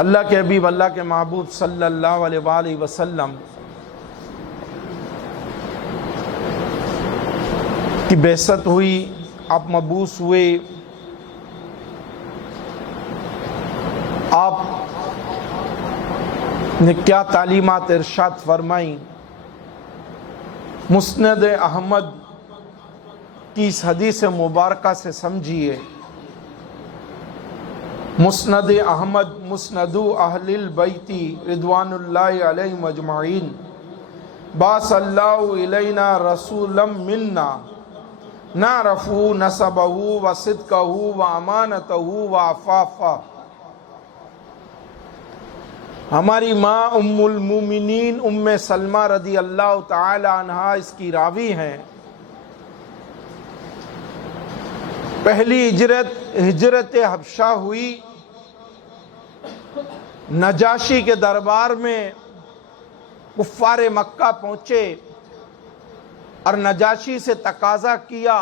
اللہ کے حبیب، اللہ کے محبوب صلی اللہ علیہ وآلہ وسلم کی بعثت ہوئی، آپ مبعوث ہوئے، آپ نے کیا تعلیمات ارشاد فرمائیں، مسند احمد کی اس حدیث مبارکہ سے سمجھیے۔ مسند احمد مسند اہل البیت رضوان اللہ علیہم اجمعین، بعث اللہ الینا رسولا منا نعرف نسبہ وصدقہ وامانتہ وعفافہ۔ ہماری ماں ام المومنین ام سلمہ رضی اللہ تعالی عنہا اس کی راوی ہیں۔ پہلی ہجرت حبشہ ہوئی، نجاشی کے دربار میں کفار مکہ پہنچے اور نجاشی سے تقاضا کیا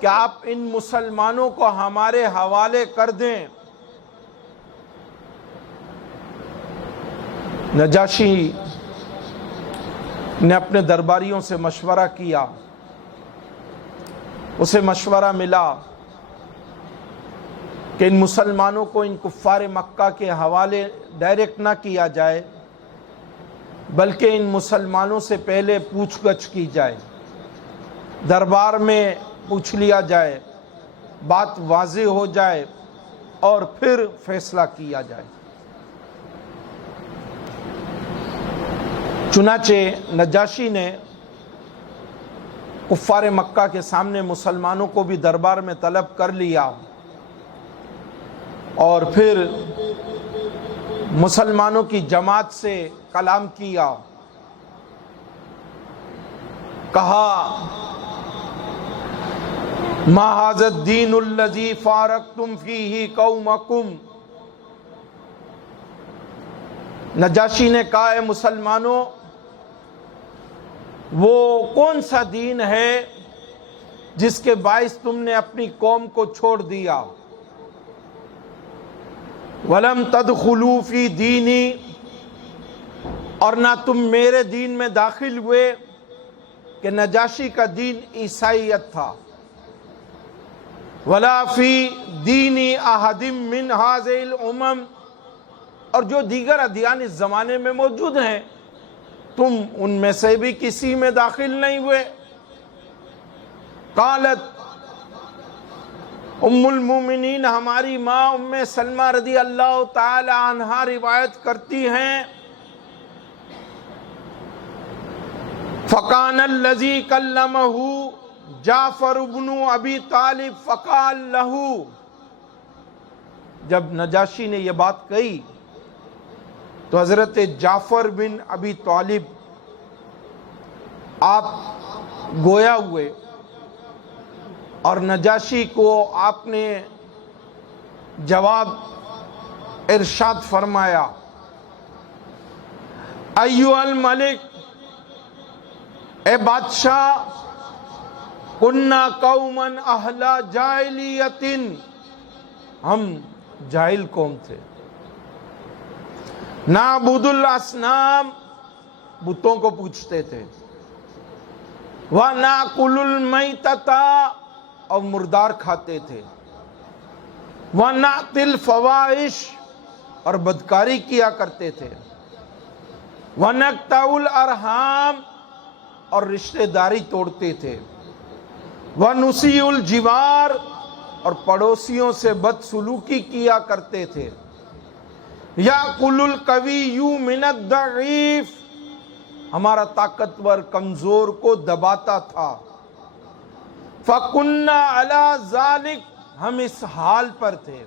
کہ آپ ان مسلمانوں کو ہمارے حوالے کر دیں۔ نجاشی نے اپنے درباریوں سے مشورہ کیا، اسے مشورہ ملا کہ ان مسلمانوں کو ان کفار مکہ کے حوالے ڈائریکٹ نہ کیا جائے، بلکہ ان مسلمانوں سے پہلے پوچھ گچھ کی جائے، دربار میں پوچھ لیا جائے، بات واضح ہو جائے اور پھر فیصلہ کیا جائے۔ چنانچہ نجاشی نے کفار مکہ کے سامنے مسلمانوں کو بھی دربار میں طلب کر لیا اور پھر مسلمانوں کی جماعت سے کلام کیا، کہا ما ھذا الدین الذی فارقتم فیہ قومکم۔ نجاشی نے کہا، اے مسلمانوں، وہ کون سا دین ہے جس کے باعث تم نے اپنی قوم کو چھوڑ دیا؟ وَلَمْ تَدْخُلُوا فِي دِينِي، اور نہ تم میرے دین میں داخل ہوئے، کہ نجاشی کا دین عیسائیت تھا۔ وَلَا فِي دِينِ أَحَدٍ مِّنْ هَٰذِهِ الْأُمَمِ، اور جو دیگر ادیان اس زمانے میں موجود ہیں تم ان میں سے بھی کسی میں داخل نہیں ہوئے۔ قالت ام المومنین، ہماری ماں ام سلمہ رضی اللہ تعالی عنہا روایت کرتی ہیں، فَقَانَ الَّذِي كَلَّمَهُ جعفر بن ابی طالب فقال لہو۔ جب نجاشی نے یہ بات کہی تو حضرت جعفر بن ابی طالب آپ گویا ہوئے اور نجاشی کو آپ نے جواب ارشاد فرمایا، ایھا الملک، اے بادشاہ، کننا قوما اہل جاہلیت، ہم جاہل قوم تھے، نعبد الاصنام، بتوں کو پوجتے تھے، وَنَأْكُلُ الْمَيْتَةَ، اور مردار کھاتے تھے، وَنَأْتِي الْفَوَاحِشَ، اور بدکاری کیا کرتے تھے، وَنَقْطَعُ الْأَرْحَامَ، اور رشتہ داری توڑتے تھے، وَنُسِيءُ الْجِوَارِ، اور پڑوسیوں سے بدسلوکی کیا کرتے تھے، یَأْكُلُ الْقَوِيُّ مِنَ الضَّعِیفِ، ہمارا طاقتور کمزور کو دباتا تھا، فَكُنَّا عَلَى ذَلِكَ، ہم اس حال پر تھے۔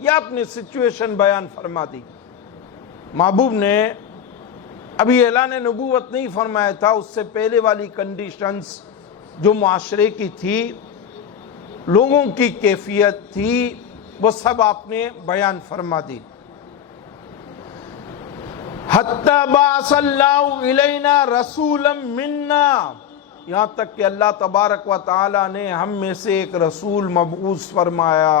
یہ اپنی سچویشن بیان فرما دی۔ محبوب نے ابھی اعلان نبوت نہیں فرمایا تھا، اس سے پہلے والی کنڈیشنز جو معاشرے کی تھی، لوگوں کی کیفیت تھی، وہ سب آپ نے بیان فرما دی۔ حتی بعث اللہ الینا رسولا منا، یہاں تک کہ اللہ تبارک و تعالی نے ہم میں سے ایک رسول مبعوث فرمایا۔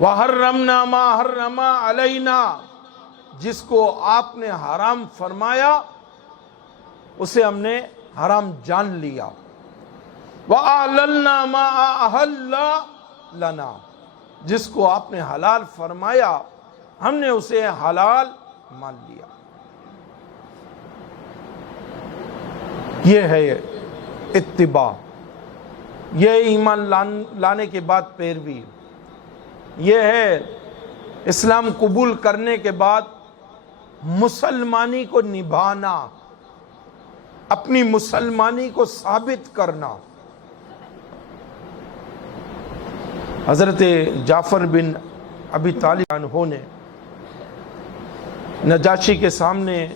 وَحَرَّمْنَا مَا حَرَّمَ عَلَيْنَا، جس کو آپ نے حرام فرمایا اسے ہم نے حرام جان لیا۔ وَأَحْلَلْنَا مَا أَحَلَّ لَنَا، جس کو آپ نے حلال فرمایا ہم نے اسے حلال مان لیا۔ یہ ہے اتباع، یہ ایمان لانے کے بعد پیروی، یہ ہے اسلام قبول کرنے کے بعد مسلمانی کو نبھانا، اپنی مسلمانی کو ثابت کرنا۔ حضرت جعفر بن ابی طالب عنہ نے نجاشی کے سامنے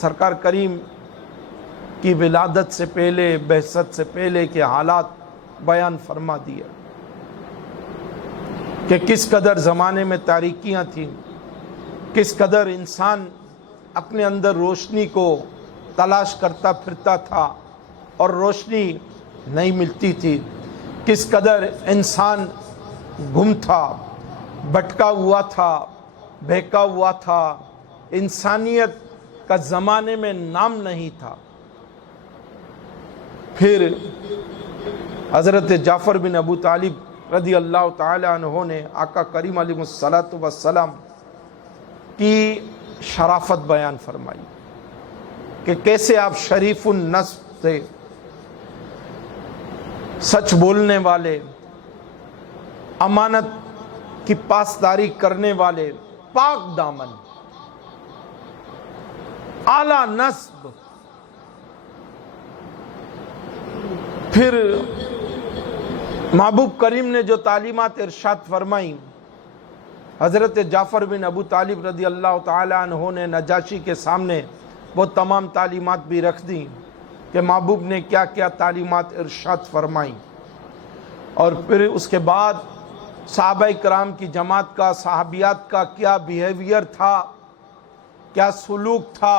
سرکار کریم کی ولادت سے پہلے، بعثت سے پہلے کے حالات بیان فرما دیا کہ کس قدر زمانے میں تاریکیاں تھیں، کس قدر انسان اپنے اندر روشنی کو تلاش کرتا پھرتا تھا اور روشنی نہیں ملتی تھی، کس قدر انسان گم تھا، بھٹکا ہوا تھا، بہکا ہوا تھا، انسانیت کا زمانے میں نام نہیں تھا۔ پھر حضرت جعفر بن ابو طالب رضی اللہ تعالی عنہ نے آقا کریم علیہ السلام کی شرافت بیان فرمائی کہ کیسے آپ شریف النسب تھے، سچ بولنے والے، امانت کی پاسداری کرنے والے، پاک دامن، اعلیٰ نسب۔ پھر محبوب کریم نے جو تعلیمات ارشاد فرمائیں، حضرت جعفر بن ابو طالب رضی اللہ تعالی عنہ نے نجاشی کے سامنے وہ تمام تعلیمات بھی رکھ دیں کہ محبوب نے کیا کیا تعلیمات ارشاد فرمائیں، اور پھر اس کے بعد صحابہ کرام کی جماعت کا، صحابیات کا کیا بیہیویئر تھا، کیا سلوک تھا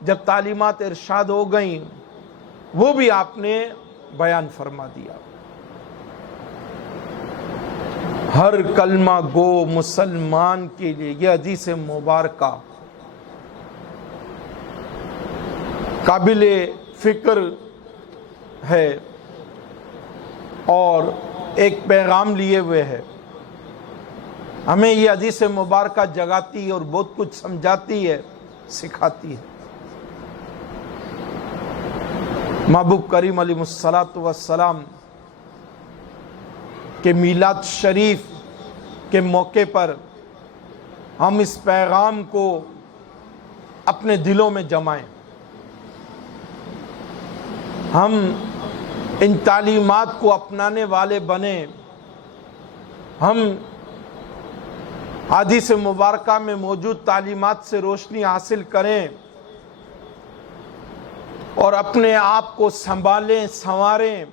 جب تعلیمات ارشاد ہو گئیں، وہ بھی آپ نے بیان فرما دیا۔ ہر کلمہ گو مسلمان کے لیے یہ حدیث مبارکہ قابل فکر ہے اور ایک پیغام لیے ہوئے ہے۔ ہمیں یہ حدیث مبارکہ جگاتی اور بہت کچھ سمجھاتی ہے، سکھاتی ہے۔ محبوب کریم علیہ السلام کے میلاد شریف کے موقع پر ہم اس پیغام کو اپنے دلوں میں جمائیں، ہم ان تعلیمات کو اپنانے والے بنیں، ہم حدیث مبارکہ میں موجود تعلیمات سے روشنی حاصل کریں اور اپنے آپ کو سنبھالیں، سنواریں،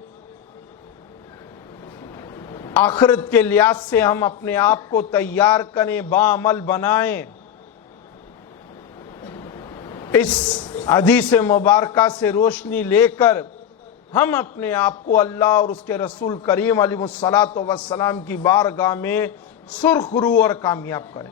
آخرت کے لحاظ سے ہم اپنے آپ کو تیار کریں، باعمل بنائیں۔ اس حدیث مبارکہ سے روشنی لے کر ہم اپنے آپ کو اللہ اور اس کے رسول کریم علیہ السلام کی بارگاہ میں سرخرو اور کامیاب کریں۔